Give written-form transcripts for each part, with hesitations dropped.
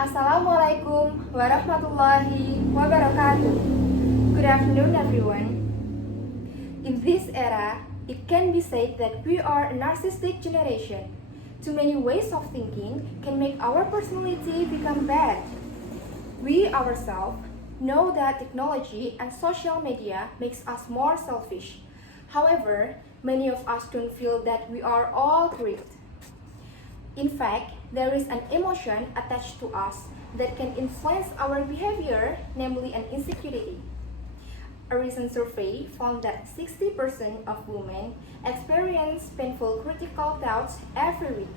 Assalamualaikum warahmatullahi wabarakatuh. Good afternoon, everyone. In this era, it can be said that we are a narcissistic generation. Too many ways of thinking can make our personality become bad. We ourselves know that technology and social media makes us more selfish. However, many of us don't feel that we are all great. In fact, there is an emotion attached to us that can influence our behavior, namely an insecurity. A recent survey found that 60% of women experience painful critical thoughts every week.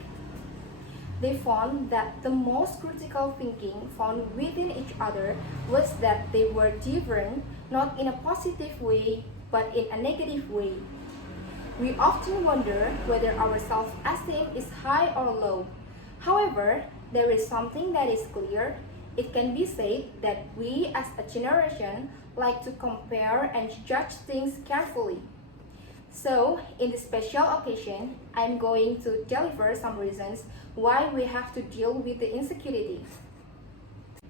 They found that the most critical thinking found within each other was that they were different, not in a positive way, but in a negative way. We often wonder whether our self-esteem is high or low. However, there is something that is clear. It can be said that we as a generation like to compare and judge things carefully. So, in this special occasion, I'm going to deliver some reasons why we have to deal with the insecurity.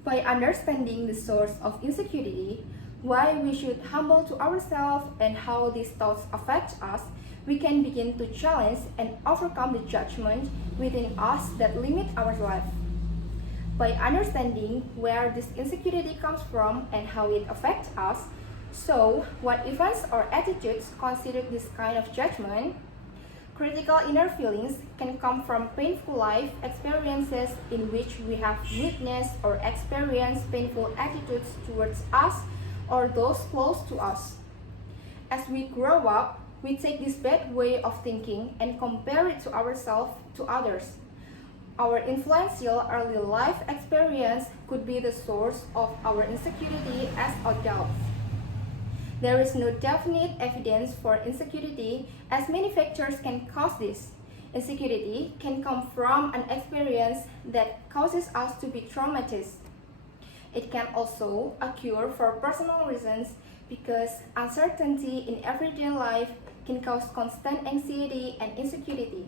By understanding the source of insecurity, why we should humble to ourselves and how these thoughts affect us, we can begin to challenge and overcome the judgment within us that limit our life. By understanding where this insecurity comes from and how it affects us, so what events or attitudes constitute this kind of judgment, critical inner feelings can come from painful life experiences in which we have witnessed or experienced painful attitudes towards us or those close to us. As we grow up, we take this bad way of thinking and compare it to ourselves to others. Our influential early life experience could be the source of our insecurity as adults. There is no definite evidence for insecurity, as many factors can cause this. Insecurity can come from an experience that causes us to be traumatized. It can also occur for personal reasons because uncertainty in everyday life can cause constant anxiety and insecurity.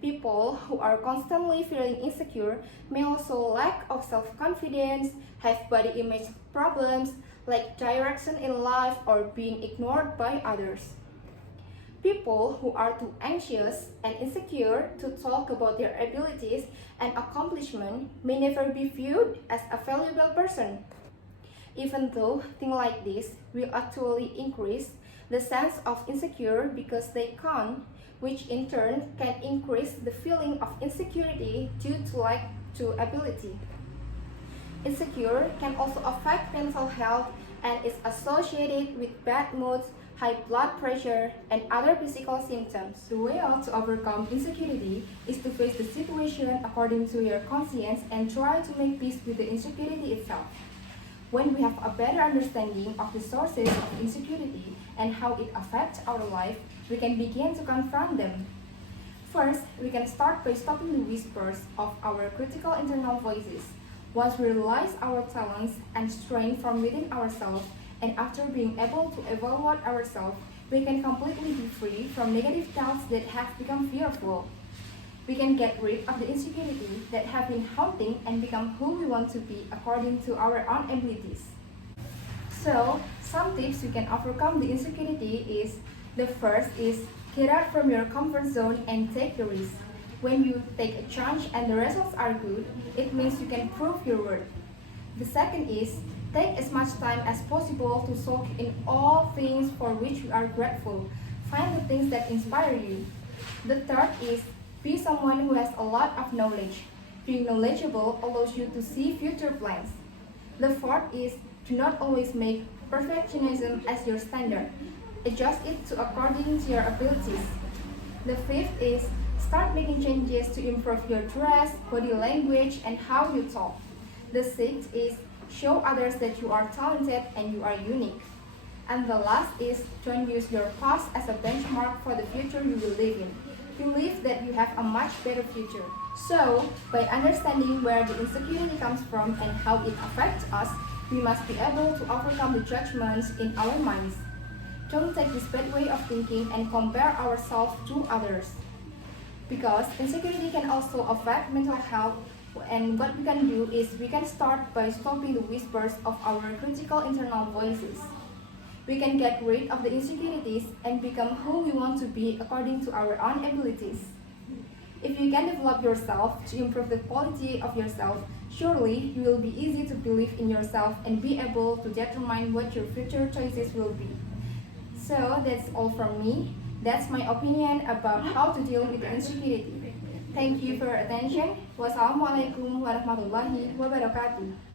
People who are constantly feeling insecure may also lack of self-confidence, have body image problems, like direction in life, or being ignored by others. People who are too anxious and insecure to talk about their abilities and accomplishment may never be viewed as a valuable person. Even though things like this will actually increase the sense of insecure because they can't, which in turn can increase the feeling of insecurity due to lack to ability. Insecure can also affect mental health and is associated with bad moods, high blood pressure, and other physical symptoms. The way out to overcome insecurity is to face the situation according to your conscience and try to make peace with the insecurity itself. When we have a better understanding of the sources of insecurity and how it affects our life, we can begin to confront them. First, we can start by stopping the whispers of our critical internal voices. Once we realize our talents and strength from within ourselves, and after being able to evaluate ourselves, we can completely be free from negative thoughts that have become fearful. We can get rid of the insecurity that have been haunting and become who we want to be according to our own abilities. So, some tips you can overcome the insecurity is, the first is get out from your comfort zone and take the risk. When you take a chance and the results are good, it means you can prove your worth. The second is take as much time as possible to soak in all things for which you are grateful. Find the things that inspire you. The third is be someone who has a lot of knowledge. Being knowledgeable allows you to see future plans. The fourth is do not always make perfectionism as your standard. Adjust it to according to your abilities. The fifth is start making changes to improve your dress, body language, and how you talk. The sixth is show others that you are talented and you are unique. And the last is don't use your past as a benchmark for the future you will live in. Believe that you have a much better future. So, by understanding where the insecurity comes from and how it affects us, we must be able to overcome the judgments in our minds. Don't take this bad way of thinking and compare ourselves to others. Because insecurity can also affect mental health And what we can do is we can start by stopping the whispers of our critical internal voices. We can get rid of the insecurities and become who we want to be according to our own abilities. If you can develop yourself to improve the quality of yourself, surely you will be easy to believe in yourself and be able to determine what your future choices will be. So that's all from me. That's my opinion about how to deal with insecurity. Thank you for your attention. Wassalamualaikum warahmatullahi wabarakatuh.